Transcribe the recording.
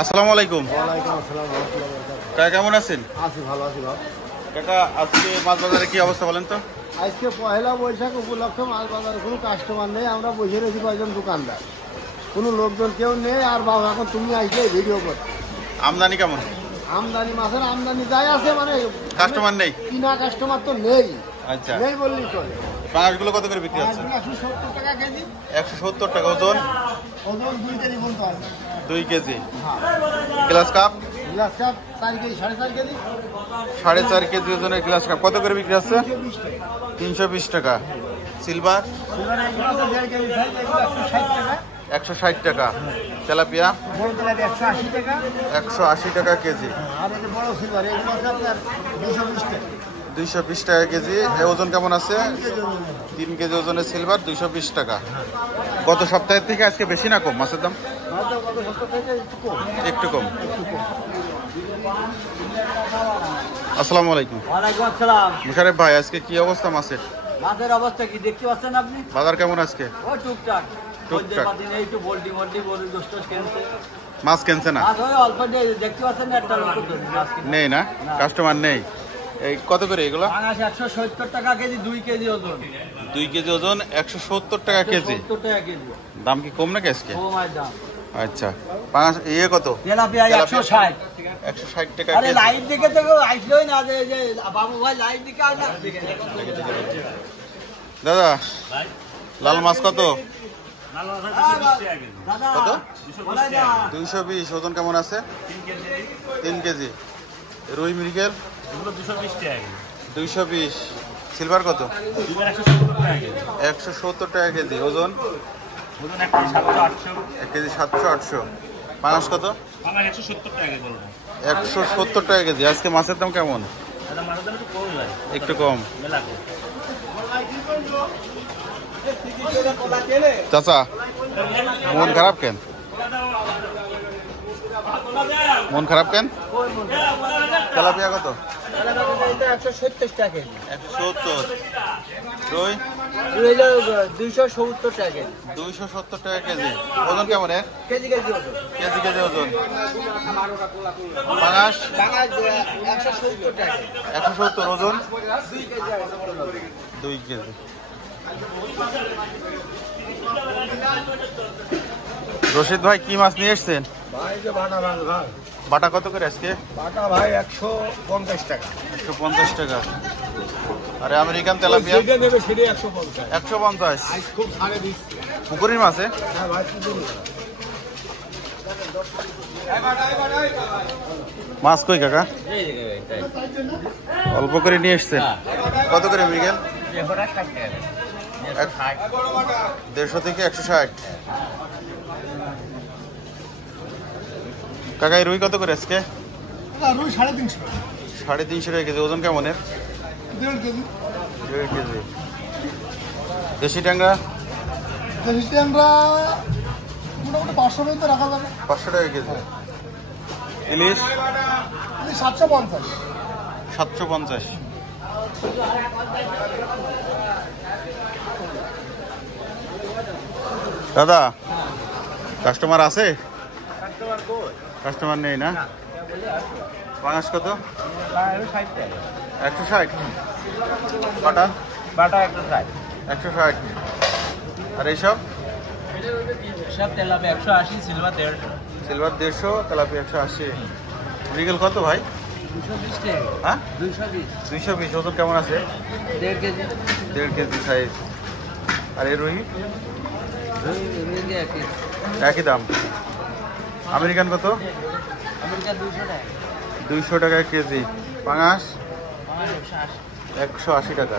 আসসালামু আলাইকুম। ওয়ালাইকুম আসসালাম ওয়া রাহমাতুল্লাহি ওয়া বারাকাতুহু। কাকা কেমন আছেন? আছি ভালো আছি ভাই। কাকা আজকে মাছ বাজারে কি অবস্থা বলেন তো? আজকে পয়লা বৈশাখ উপলক্ষে মাছ বাজারে কোনো কাস্টমার নেই, আমরা বসে রয়েছি কয়েকজন দোকানদার, কোনো লোকজন কেউ নেই। আর বাবা এখন তুমি আসলে ভিডিও করতে। আমদানি কেমন? আমদানি মাছের আমদানি যাই আছে, মানে কাস্টমার নেই? কিনা কাস্টমার তো নেই। আচ্ছা, নেই বললেই চলে। পাঙাশগুলো কত করে বিক্রি হচ্ছে? 170 টাকা কেজি। 170 টাকা ওজন? ওজন 2 কেজি পর্যন্ত আছে। 2 কেজি। হ্যাঁ। Glass cup? Glass cup 4 KG, 4.5 KG. 4.5 KG ওজনের গ্লাস কাপ কত করে বিক্রি হচ্ছে? 320 টাকা। 320 টাকা। সিলভার? সিলভার এগুলো আছে 1.5 কেজি সাইজ, এগুলো 160 টাকা। 160 টাকা। তেলাপিয়া? বড় তেলাপিয়া 180 টাকা। 180 টাকা কেজি। আর এই যে বড় সিলভার এগুলো আছে আপনার 220 টাকা। 220 টাকা কেজি। এ ওজন কেমন আছে? 3 কেজি ওজনের সিলভার 220 টাকা। গত সপ্তাহের থেকে আজকে বেশি না কম মাছের দাম? মাছটা কত সপ্তাহ থেকে একটু কম। একটু কম। একটু কম। আসসালামু আলাইকুম। ওয়ালাইকুম আসসালাম। মুশারফ ভাই, আজকে কি অবস্থা মাছের? মাছের অবস্থা কি দেখতে পাচ্ছেন আপনি? বাজার কেমন আজকে? ও টুকটাক টুকটাক। একটু বল্টি বড় দোস্ত কিনছে মাছ কেনছে না? মাছ হয় অল্প দেখতে পাচ্ছেন না, একটা লোক মাছ কিনছে। নেই না? কাস্টমার নেই। এই কত করে এগুলো? পাঙাশ 170 টাকা কেজি, 2 কেজি ওজন। 2 কেজি ওজন 170 টাকা কেজি। 170 টাকা কেজি। দাম কি কম নাকি আজকে? কমায় দাম। আচ্ছা, পাঁচ ইয়ে কত? তেলাপিয়া 160। 160 টাকা আরে কেজি। লাইভ দিকে তো কেউ আসলোই না, যে বাবু ভাই লাইভ দিকে আর না। দাদা, লাল মাছ কত? দাদা কত? বলাই না। 220। ওজন কেমন আছে? 3 কেজি। রুই মৃগেল? 220। সিলভার কত? 170 টাকা কেজি। ওজন? 1 কেজি 700-800। পাঙাশ কত? 170 টাকা কেজি। আজকে মাছের দাম কেমন? একটু কম। চাচা, মন খারাপ কেন? মন খারাপ কেন? তেলাপিয়া কত? 170 টাকা কেজি। 170। রুই? 270 টাকা কেজি। 270 টাকা কেজি। ওজন কেমন এর? কেজি কেজি ওজন। কেজি কেজি ওজন। পাঙাশ? বাঙাল 170 টাকা। 170। ওজন? 2 কেজি আছে বড় লোক। 2 কেজি। রশিদ ভাই, কি মাছ নিয়ে এসছেন? ভাই যে বাটা ভাঙ ভাই। বাটা কত করে আজকে? বাটা ভাই 150 টাকা। 150 টাকা। আরে আমেরিকান তেলাপিয়া? যেটা নেবে সেটা 150। 150। আজ খুব ছাড়ে দিচ্ছি। পুকুরের মাছে? হ্যাঁ ভাই, কি করবো? মাছ কই কাকা? অল্প করে নিয়ে এসছেন। কত করে মৃগেল? 150 থেকে 160। কাকা, এই রুই কত করে আজকে? রুই 350 টাকা। 350 টাকা কেজি। ওজন কেমন এর? 1.5 কেজি। 1.5 কেজি। দেশি ট্যাংরা? দেশি আমরা মোটামুটি 500 পর্যন্ত রাখা যাবে। 500 টাকা কেজি। ইলিশ? 750। 750। দাদা, কাস্টমার আছে? কাস্টমার নেই না? পাঙাশ কত? 160। বাটা? বাটা 160। 160। আর এইসব? সব তেলাপিয়া 180, সিলভার 150। Silver 150, tilapia 180। মৃগেল কত ভাই? 220 টাকা। হ্যাঁ, 220। 220। ওজন কেমন আছে? 1.5 কেজি। 1.5 KG size. আর এই রুই? রুই একই। একই দাম। আমেরিকান কত? আমেরিকা 200 টাকা। 200 টাকা কেজি। পাঙাশ? 180। 180 টাকা।